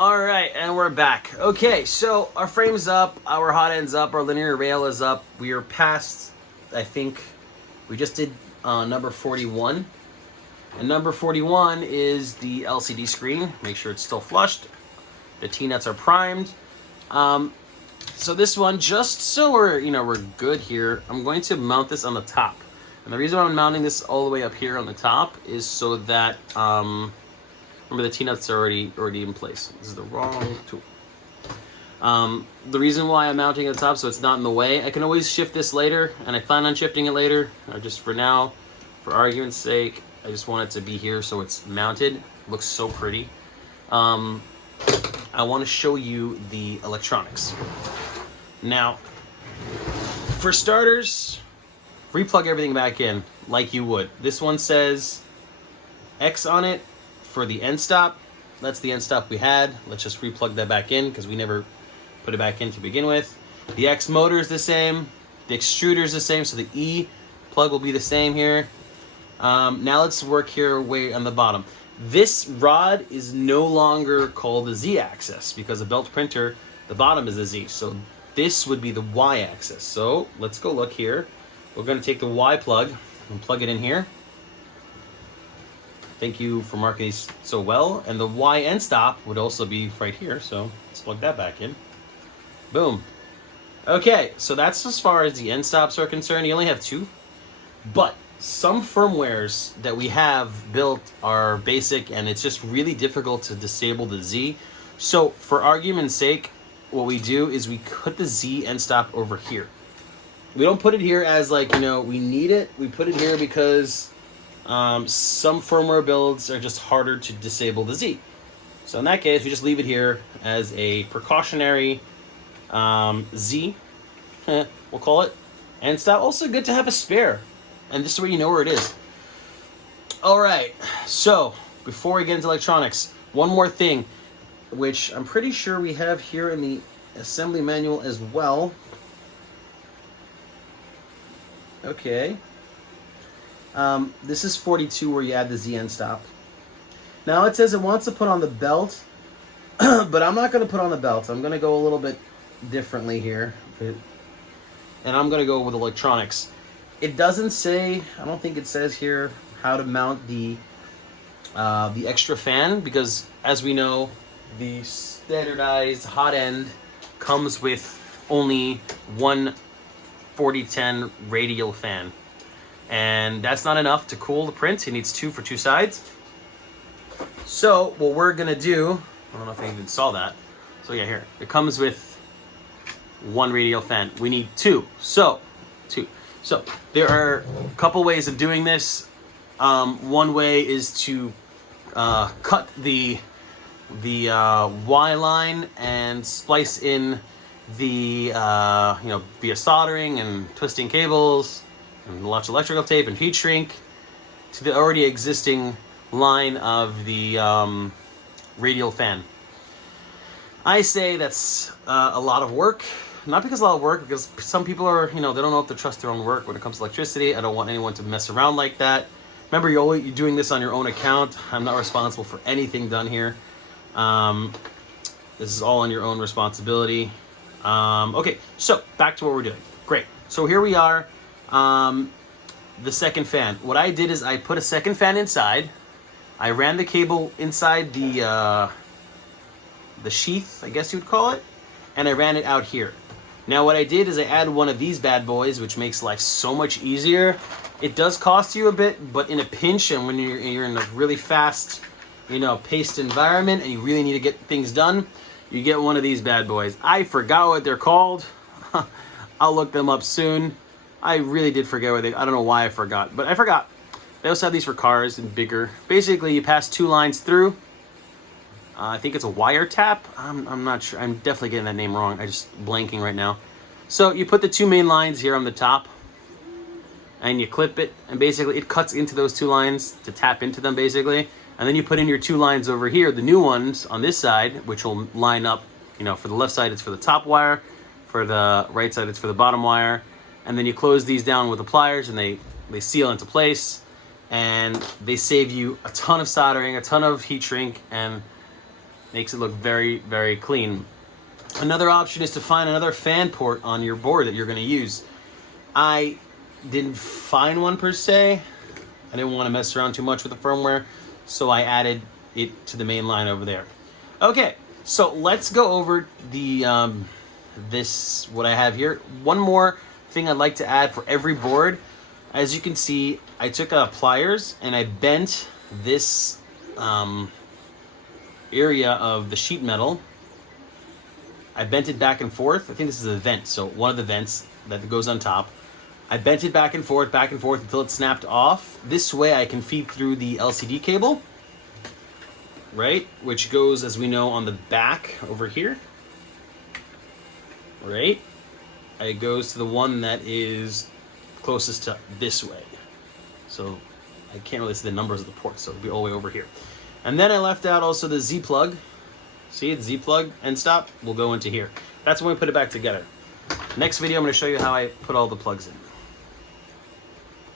All right, and we're back. Okay, so our frame's up, our hot end's up, our linear rail is up. We are past, I think, we just did number 41. And number 41 is the LCD screen. Make sure it's still flushed. The T-nuts are primed. So this one, just so we're good here, I'm going to mount this on the top. And the reason why I'm mounting this all the way up here on the top is so that, remember the T-nuts are already in place. This is the wrong tool. The reason why I'm mounting at the top so it's not in the way, I can always shift this later, and I plan on shifting it later. Just for now, for argument's sake, I just want it to be here so it's mounted. It looks so pretty. I want to show you the electronics. Now, for starters, replug everything back in like you would. This one says X on it for the end stop. That's the end stop we had. Let's just replug that back in because we never put it back in to begin with. The X motor is the same. The extruder is the same, so the E plug will be the same here. Now let's work here way on the bottom. This rod is no longer called the Z-axis because the belt printer, the bottom is the Z. So this would be the Y-axis. So let's go look here. We're going to take the Y plug and plug it in here. Thank you for marking these so well. And the Y end stop would also be right here. So let's plug that back in. Boom. Okay, so that's as far as the end stops are concerned. You only have two. But some firmwares that we have built are basic, and it's just really difficult to disable the Z. So for argument's sake, what we do is we put the Z end stop over here. We don't put it here as like, we need it. We put it here because some firmware builds are just harder to disable the Z. So in that case, we just leave it here as a precautionary Z, we'll call it, end stop. Also good to have a spare. And this is where you know where it is. All right, so before we get into electronics, one more thing, which I'm pretty sure we have here in the assembly manual as well. Okay. This is 42 where you add the Z end stop. Now it says it wants to put on the belt, but I'm not going to put on the belt. I'm going to go a little bit differently here. And I'm going to go with electronics. It doesn't say, I don't think it says here how to mount the extra fan, because as we know, the standardized hot end comes with only one 4010 radial fan. And that's not enough to cool the print. It needs two for two sides. So what we're gonna do, I don't know if I even saw that. So yeah, here, it comes with one radial fan. We need two, so two. So there are a couple ways of doing this. One way is to cut the Y line and splice in the via soldering and twisting cables and lots of electrical tape and heat shrink to the already existing line of the radial fan. I say that's a lot of work. Not because a lot of work, because some people are, they don't know if to trust their own work when it comes to electricity. I don't want anyone to mess around like that. Remember, you're doing this on your own account. I'm not responsible for anything done here. This is all on your own responsibility. Okay, so back to what we're doing. Great. So here we are, the second fan. What I did is I put a second fan inside. I ran the cable inside the sheath, I guess you would call it, and I ran it out here. Now what I did is I added one of these bad boys, which makes life so much easier. It does cost you a bit, but in a pinch and when you're in a really fast, paced environment and you really need to get things done, you get one of these bad boys. I forgot what they're called. I'll look them up soon. I really did forget what I don't know why I forgot, but I forgot. They also have these for cars and bigger. Basically, you pass two lines through. I think it's a wire tap. I'm not sure. I'm definitely getting that name wrong. I'm just blanking right now. So you put the two main lines here on the top and you clip it, and basically it cuts into those two lines to tap into them basically. And then you put in your two lines over here, the new ones on this side, which will line up, for the left side it's for the top wire, for the right side it's for the bottom wire. And then you close these down with the pliers and they seal into place, and they save you a ton of soldering, a ton of heat shrink, and Makes it look very, very clean. Another option is to find another fan port on your board that you're going to use. I didn't find one per se. I didn't want to mess around too much with the firmware, so I added it to the main line over there. Okay, so let's go over the what I have here. One more thing I'd like to add for every board. As you can see, I took pliers and I bent this area of the sheet metal. I bent it back and forth. I think this is a vent, so one of the vents that goes on top. I bent it back and forth until it snapped off. This way I can feed through the LCD cable, right? Which goes, as we know, on the back over here, right? It goes to the one that is closest to this way. So I can't really see the numbers of the ports, so it'll be all the way over here. And then I left out also the Z plug. See, the Z plug end stop will go into here. That's when we put it back together. Next video, I'm going to show you how I put all the plugs in.